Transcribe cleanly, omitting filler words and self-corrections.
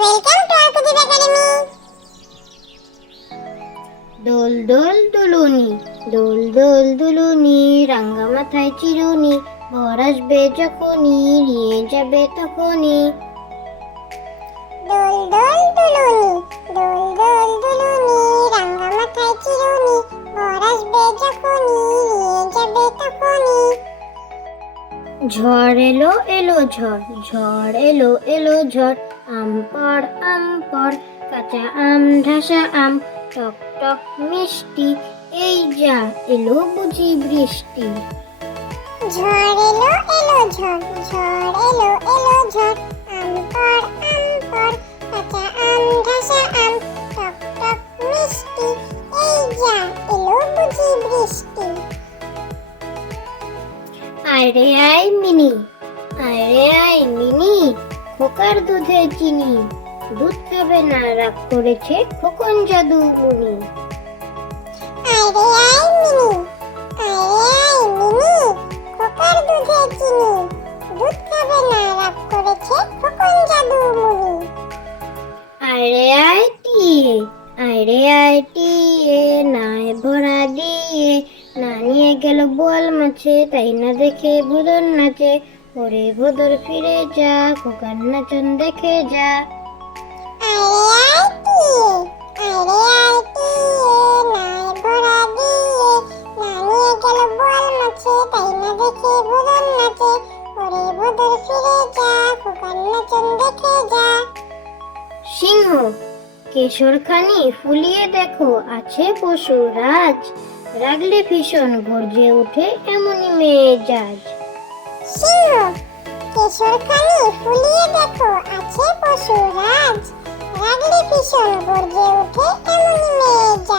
Welcome to ArkoDeep Academy. দোল দোল দুলুনি, দোল দোল দুলুনি, রাঙ্গা মাথায় চিরুনি, ভর আসবে যখনই, নিয়ে যাবে তখনই। দোল দোল দুলুনি, দোল দোল দুলুনি, রাঙা মাথায় চিরুনি, বর আসবে যখনই, নিয়ে যাবে তখনই। ঝড় এলো এলো ঝড়, ঝড় এলো এলো ঝড়, আম পড়, কাঁচা আম ঢাসা আম, টক টক মিষ্টি, এই যা এলো বুঝি বৃষ্টি। ঝড় এলো এলো ঝড়, ঝড় এলো এলো ঝড়, আম পড়, কাঁচা আম ঢাসা আম, টক টক মিষ্টি, এই যা এলো বুঝি বৃষ্টি। আরে আয় মিনি, আরে আয় মিনি, খোকার দুধে চিনি, দুধ খাবে না রাগ করেছে খোকন জাদু উনি। আরে আয় মিনি, আরে আয় মিনি, খোকার দুধে চিনি, দুধ খাবে না রাগ করেছে খোকন জাদু মুনি। আরে আয় টিয়ে, আরে আয় টিয়ে, নায় ভরা দিয়ে, না নিয়ে গেল বোয়াল মাছে, তাই না দেখে ভোদর নাচে, ওরে ভোদর ফিরে যা, খোকার নাচন দেখে যা। আরে আয় টিয়ে, আরে আয় টিয়ে, নায় ভরা দিয়ে, না নিয়ে গেল বোয়াল মাছে, তাই না দেখে ভোদর নাচে, ওরে ভোদর ফিরে যা, খোকার নাচন দেখে যা। সিংহ, কেশরখানি ফুলিয়ে দেখো, আছে পশু রাজ, রাগলে ভীষণ গর্জে ওঠে এমনই মেজাজ। সিংহ, কেশরখানি ফুলিয়ে দেখো, আছে পশু রাজ, রাগলে ভীষণ গর্জে ওঠে এমনই মেজাজ।